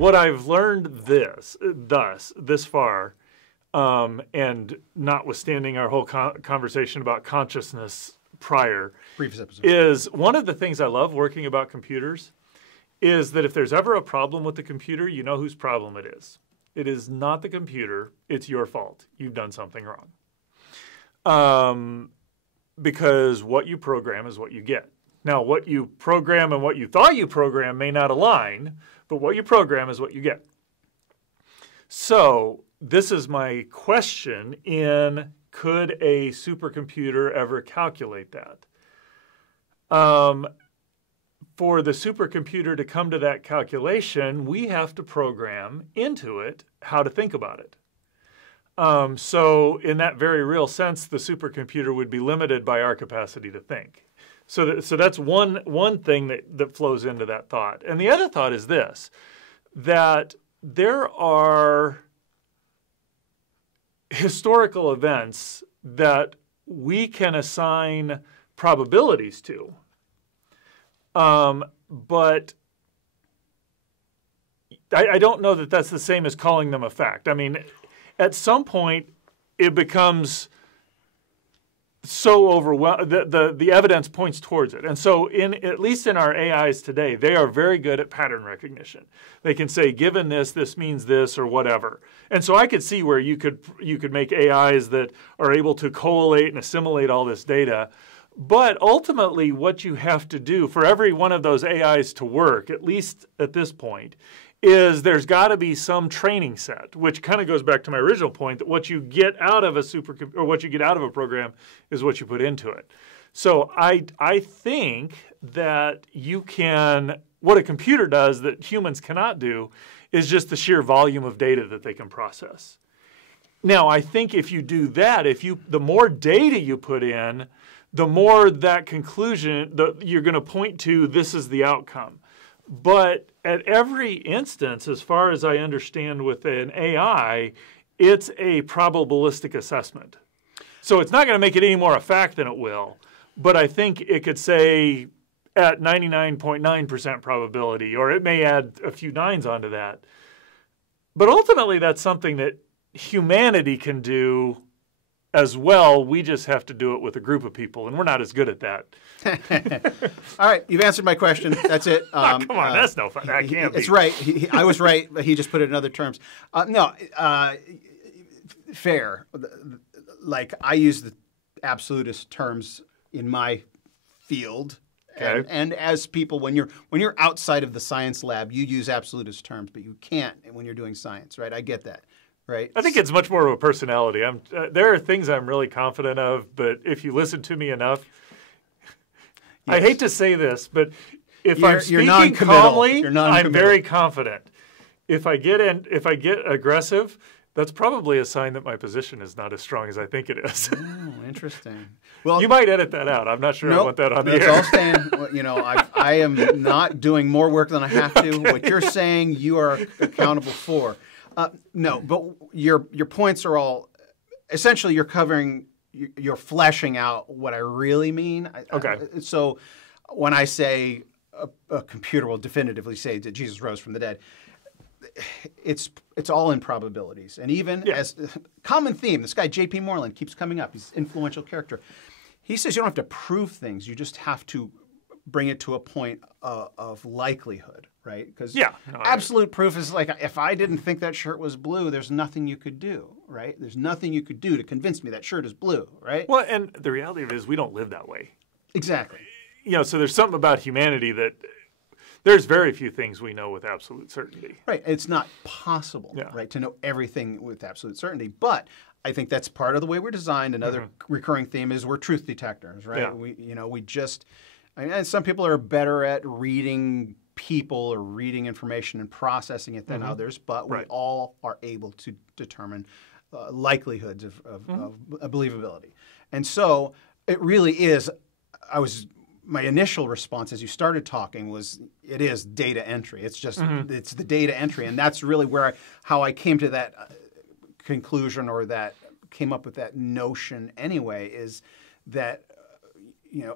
what I've learned this far, and notwithstanding our whole conversation about consciousness prior, previous episode, is one of the things I love working about computers is that if there's ever a problem with the computer, you know whose problem it is. It is not the computer. It's your fault. You've done something wrong. Because what you program is what you get. Now, what you program and what you thought you programmed may not align, but what you program is what you get. So this is my question in, could a supercomputer ever calculate that? For the supercomputer to come to that calculation, we have to program into it how to think about it. So in that very real sense, the supercomputer would be limited by our capacity to think. So that's one thing that flows into that thought. And the other thought is this, that there are historical events that we can assign probabilities to. But I don't know that that's the same as calling them a fact. I mean, at some point, it becomes so overwhelming. The evidence points towards it. And so at least in our AIs today, they are very good at pattern recognition. They can say, given this means this or whatever. And so I could see where you could make AIs that are able to collate and assimilate all this data. But ultimately, what you have to do for every one of those AIs to work, at least at this point, is there's got to be some training set, which kind of goes back to my original point that what you get out of what you get out of a program is what you put into it. So I think that what a computer does that humans cannot do is just the sheer volume of data that they can process. Now, I think if you do that, the more data you put in, the more that conclusion you're going to point to, this is the outcome. But at every instance, as far as I understand with an AI, it's a probabilistic assessment. So it's not going to make it any more a fact than it will. But I think it could say at 99.9% probability, or it may add a few nines onto that. But ultimately, that's something that humanity can do as well. We just have to do it with a group of people, and we're not as good at that. All right, you've answered my question. That's it. Come on, that's no fun. That can't be. It's right. I was right, but he just put it in other terms. Fair. Like, I use the absolutist terms in my field. Okay. And as people, when you're outside of the science lab, you use absolutist terms, but you can't when you're doing science, right? I get that. Right. I think it's much more of a personality. There are things I'm really confident of, but if you listen to me enough, yes. I hate to say this, but if I'm speaking calmly, I'm very confident. If I get aggressive, that's probably a sign that my position is not as strong as I think it is. Oh, interesting. Well, you might edit that out. I'm not sure I want that on the air. It's all staying. I am not doing more work than I have to. Okay. What you're saying, you are accountable for. No, but your points are all essentially you're fleshing out what I really mean. Okay. So when I say a computer will definitively say that Jesus rose from the dead, it's all in probabilities. And even as common theme, this guy J.P. Moreland keeps coming up. He's an influential character. He says you don't have to prove things. You just have to bring it to a point of likelihood. Right? Because absolute proof is like, if I didn't think that shirt was blue, there's nothing you could do, right? There's nothing you could do to convince me that shirt is blue, right? Well, and the reality of it is we don't live that way. Exactly. So there's something about humanity that there's very few things we know with absolute certainty. Right. It's not possible, right, to know everything with absolute certainty. But I think that's part of the way we're designed. Another recurring theme is we're truth detectors, right? Yeah. And some people are better at reading people or reading information and processing it than others, but we all are able to determine likelihoods of believability. And so it really is, my initial response as you started talking was, it is data entry. It's just, it's the data entry. And that's really how I came to that conclusion, or that came up with that notion anyway, is that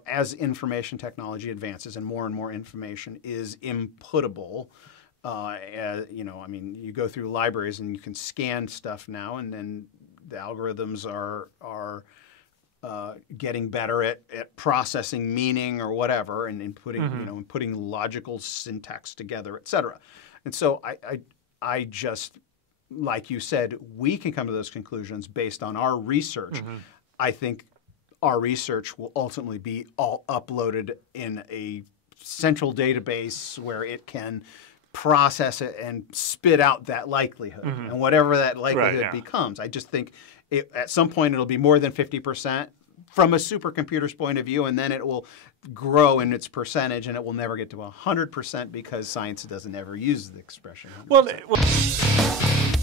as information technology advances and more information is inputtable, You know, I mean, you go through libraries and you can scan stuff now, and then the algorithms are getting better at processing meaning or whatever, and putting you know, and putting logical syntax together, et cetera. And so I just, like you said, we can come to those conclusions based on our research. I think our research will ultimately be all uploaded in a central database where it can process it and spit out that likelihood, and whatever that likelihood becomes. I just think at some point it'll be more than 50% from a supercomputer's point of view, and then it will grow in its percentage, and it will never get to 100% because science doesn't ever use the expression 100%. Well